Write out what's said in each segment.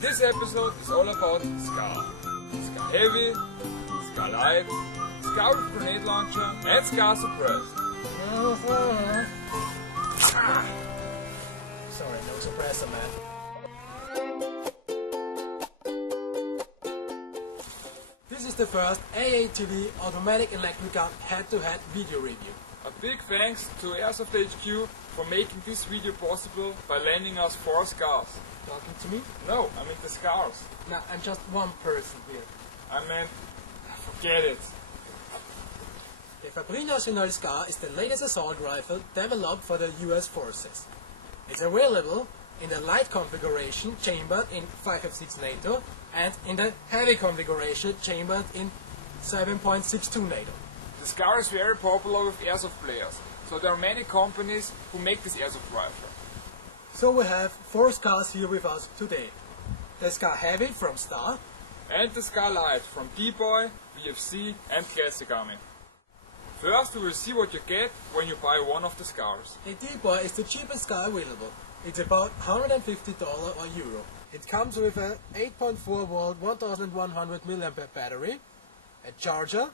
This episode is all about Scar. Scar Heavy, Scar Light, Scar with grenade launcher and Scar suppressed. Sorry, no suppressor, man. This is the first AATV automatic electric gun head-to-head video review. A big thanks to Airsoft HQ for making this video possible by lending us 4 scars. Talking to me? No, I mean the scars. No, I'm just one person here. I meant, forget it. The Fabrique Nationale Scar is the latest assault rifle developed for the US forces. It's available in the light configuration chambered in 5F6 NATO and in the heavy configuration chambered in 7.62 NATO. The Scar is very popular with airsoft players, so there are many companies who make this airsoft rifle. So we have 4 scars here with us today. The Scar Heavy from Star And the Scar Light from Dboys, VFC and Classic Army. First we will see what you get when you buy one of the scars. A Dboys is the cheapest scar available. It's about $150 or euro. It comes with a 8.4 volt 1100 mAh battery, a charger,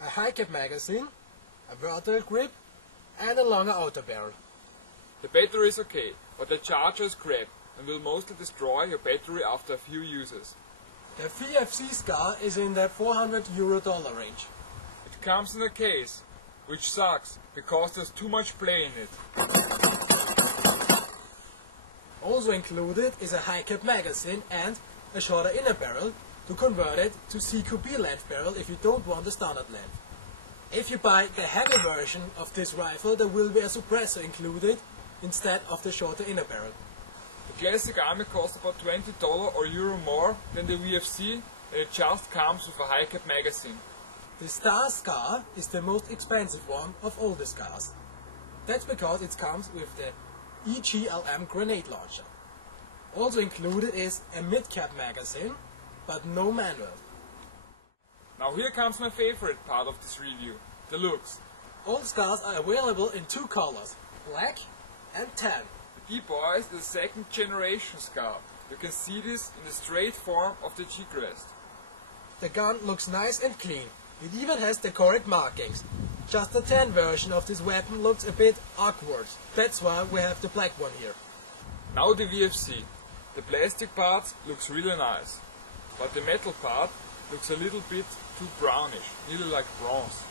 a high cap magazine, a vertical grip and a longer outer barrel. The battery is okay, but the charger is crap and will mostly destroy your battery after a few uses. The VFC Scar is in the $400 range. It comes in a case, which sucks because there's too much play in it. Also included is a high cap magazine and a shorter inner barrel to convert it to CQB length barrel if you don't want the standard length. If you buy the heavy version of this rifle, there will be a suppressor included instead of the shorter inner barrel. The Classic Army costs about $20 or euro more than the VFC, and it just comes with a high cap magazine. The Star Scar is the most expensive one of all the scars. That's because it comes with the EGLM grenade launcher. Also included is a mid-cap magazine, but no manual. Now here comes my favorite part of this review, Deluxe. All scars are available in 2 colors, black and tan. The Dboys is the second generation Scar. You can see this in the straight form of the G-crest. The gun looks nice and clean. It even has the correct markings. Just the tan version of this weapon looks a bit awkward. That's why we have the black one here. Now the VFC. The plastic part looks really nice, but the metal part looks a little bit too brownish, nearly like bronze.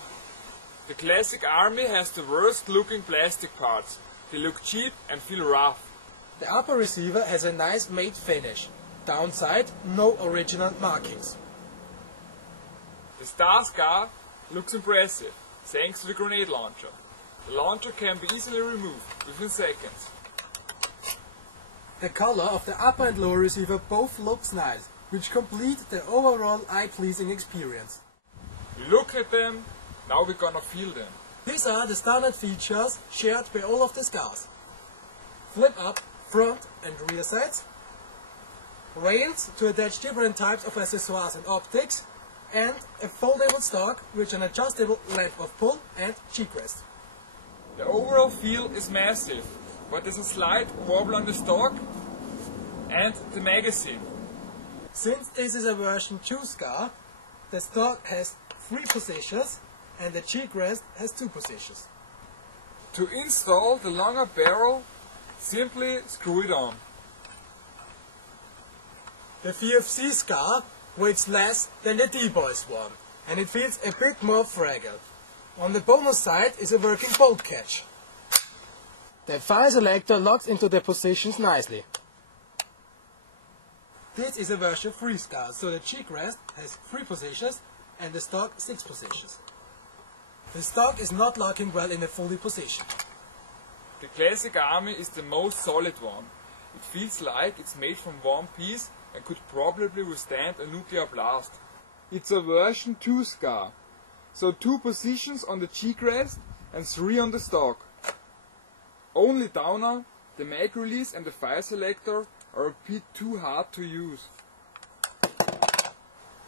The Classic Army has the worst looking plastic parts. They look cheap and feel rough. The upper receiver has a nice matte finish. Downside, no original markings. The Star Scar looks impressive, thanks to the grenade launcher. The launcher can be easily removed within seconds. The color of the upper and lower receiver both looks nice, which complete the overall eye-pleasing experience. We look at them, now we're gonna feel them. These are the standard features shared by all of the scars. Flip up front and rear sights, rails to attach different types of accessories and optics, and a foldable stock with an adjustable length of pull and G-crest. The overall feel is massive, but there's a slight wobble on the stock and the magazine. Since this is a version 2 Scar, the stock has 3 positions and the G-crest has 2 positions. To install the longer barrel, simply screw it on. The VFC Scar weighs less than the Dboys one, and it feels a bit more fragile. On the bonus side is a working bolt catch. The fire selector locks into the positions nicely. This is a version 3 Scar, so the G-crest has 3 positions and the stock 6 positions. The stock is not locking well in a fully position. The Classic Army is the most solid one. It feels like it's made from one piece and could probably withstand a nuclear blast. It's a version 2 Scar, so 2 positions on the G-crest and 3 on the stock. Only downer, the mag release and the fire selector are a bit too hard to use.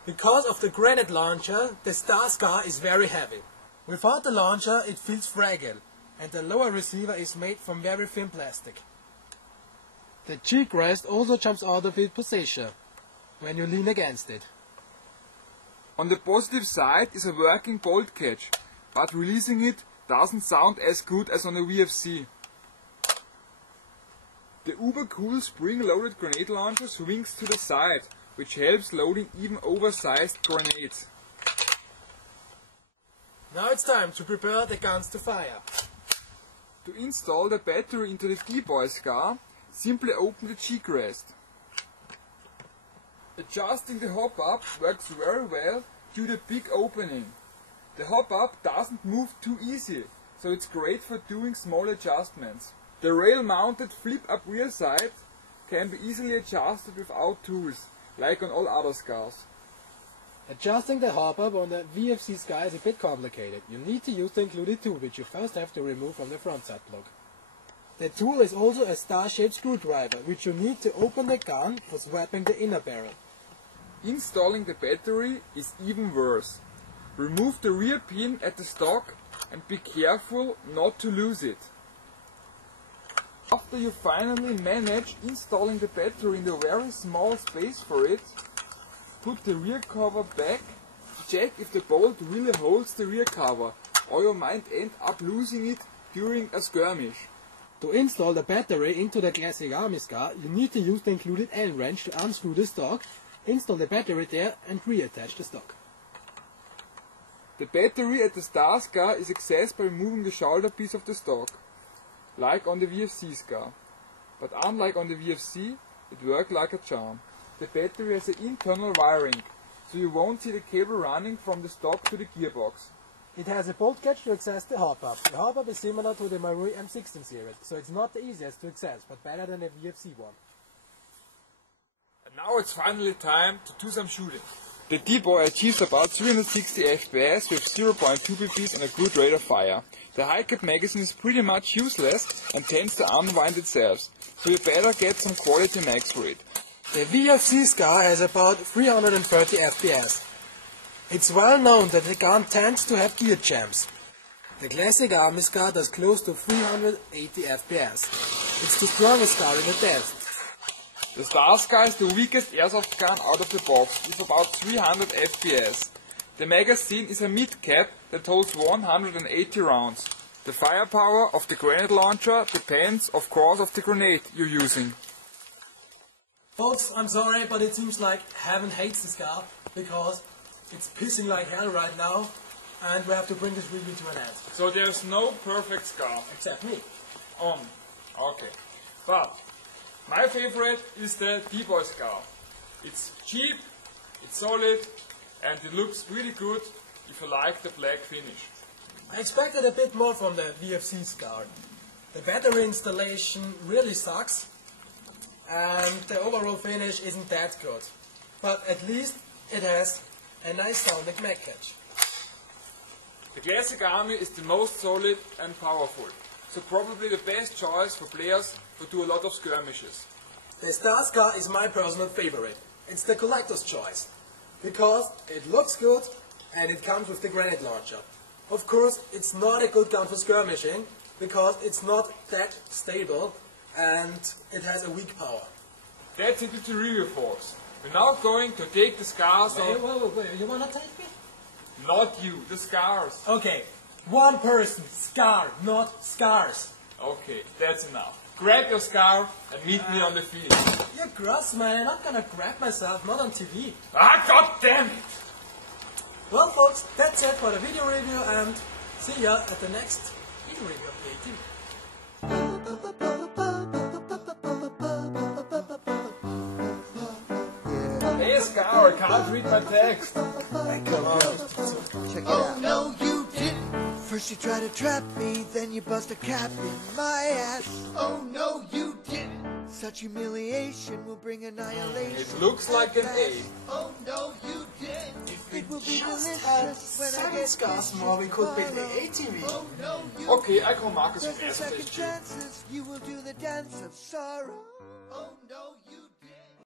Because of the grenade launcher, the Star Scar is very heavy. Without the launcher, it feels fragile, and the lower receiver is made from very thin plastic. The cheek rest also jumps out of its position when you lean against it. On the positive side is a working bolt catch, but releasing it doesn't sound as good as on the VFC. The uber cool spring-loaded grenade launcher swings to the side, which helps loading even oversized grenades. Now it's time to prepare the guns to fire. To install the battery into the Dboys Scar, simply open the cheek rest. Adjusting the hop-up works very well due to the big opening. The hop-up doesn't move too easy, so it's great for doing small adjustments. The rail-mounted flip-up rear sight can be easily adjusted without tools, like on all other scars. Adjusting the hop-up on the VFC Scar is a bit complicated. You need to use the included tool, which you first have to remove from the front side block. The tool is also a star-shaped screwdriver, which you need to open the gun for swapping the inner barrel. Installing the battery is even worse. Remove the rear pin at the stock and be careful not to lose it. After you finally manage installing the battery in the very small space for it, put the rear cover back, check if the bolt really holds the rear cover, or you might end up losing it during a skirmish. To install the battery into the classic Army Scar, you need to use the included Allen wrench to unscrew the stock, install the battery there and reattach the stock. The battery at the Star Scar is accessed by removing the shoulder piece of the stock, like on the VFC Scar. But unlike on the VFC, it works like a charm. The battery has an internal wiring, so you won't see the cable running from the stock to the gearbox. It has a bolt catch to access the hop-up. The hop-up is similar to the Marui M16 series, so it's not the easiest to access, but better than the VFC one. And now it's finally time to do some shooting. The Dboy achieves about 360 FPS with 0.2 pp's and a good rate of fire. The high-cap magazine is pretty much useless and tends to unwind itself, so you better get some quality mags for it. The VFC Scar has about 330 FPS. It's well known that the gun tends to have gear jams. The classic Army Scar does close to 380 FPS. It's the strongest Scar in the test. The Star Scar is the weakest airsoft gun out of the box, with about 300 FPS. The magazine is a mid-cap that holds 180 rounds. The firepower of the grenade launcher depends, of course, on the grenade you're using. Folks, I'm sorry, but it seems like heaven hates the Scar, because it's pissing like hell right now, and we have to bring this review to an end. So there's no perfect Scar? Except me. Okay. But my favorite is the Dboys Scar. It's cheap, it's solid, and it looks really good if you like the black finish. I expected a bit more from the VFC Scar. The battery installation really sucks, and the overall finish isn't that good. But at least it has a nice sounding mag catch. The Classic Army is the most solid and powerful, so probably the best choice for players who do a lot of skirmishes. The Star Scar is my personal favorite. It's the collector's choice, because it looks good and it comes with the grenade launcher. Of course, it's not a good gun for skirmishing, because it's not that stable and it has a weak power. That's it with the review, folks. We're now going to take the scars off. Wait, you wanna take me? Not you, the scars. Okay, one person, Scar, not scars. Okay, that's enough. Grab your scar and meet me on the field. You're gross, man. I'm not gonna grab myself, not on TV. Ah, god damn it! Well, folks, that's it for the video review, and see ya at the next video review of the AATV. Hey, Scar, I can't read my text. Hey, come on. Check it out. No, you didn't. First you try to trap me, then you bust a cap in my ass. Oh, no, you didn't. Such humiliation will bring annihilation. It looks like an A. Oh, no, you didn't. It will be delicious when I 7 get scars more, we could beat the AATV. Oh, no, you Okay, I call Marcus from Second SFSG. chances, you will do the dance of sorrow. Oh, no,